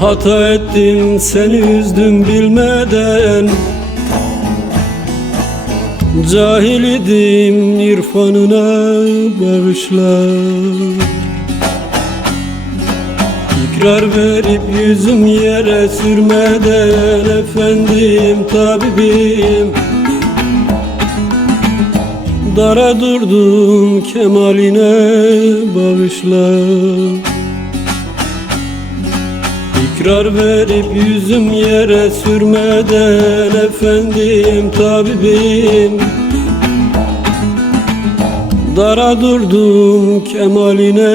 Hata ettim, seni üzdüm bilmeden. Cahil idim, irfanına bağışla. İkrar verip yüzüm yere sürmeden, efendim tabibim, dara durdum, kemaline bağışla. İkrar verip yüzüm yere sürmeden, efendim tabibim, dara durdum, kemaline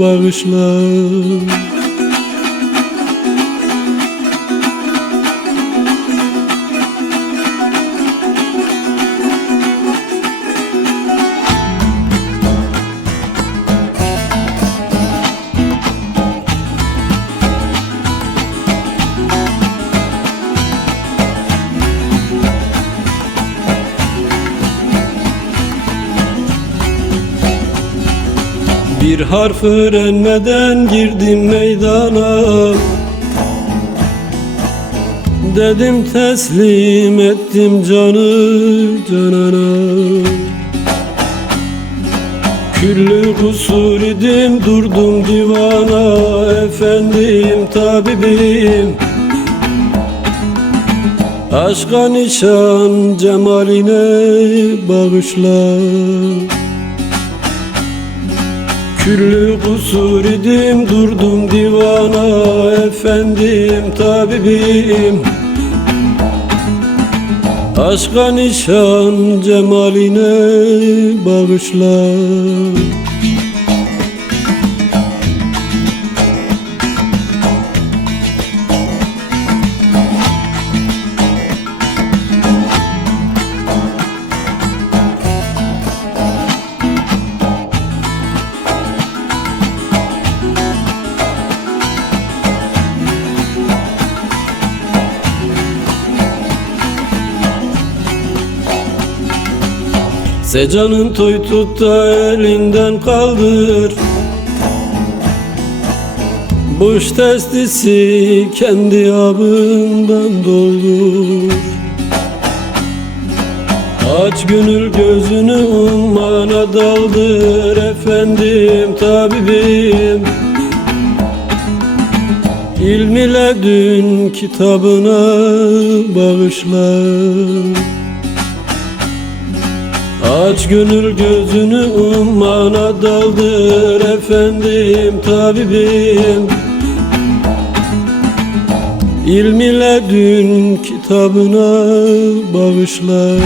bağışla. Bir harf öğrenmeden girdim meydana. Dedim teslim ettim canı canana. Küllü kusur idim, durdum divana, efendim tabibim, aşka nişan, cemaline bağışla. Küllü kusur idim, durdum divana, efendim tabibim, aşka nişan, cemaline bağışla. Secanın toy tut da elinden kaldır, boş testisi kendi abından doldur. Aç gönül gözünü, ummana daldır, efendim tabibim, İlm ile dün kitabına bağışla. Aç gönül gözünü, ummana daldır, efendim tabibim, İlm ile dün kitabına bağışla.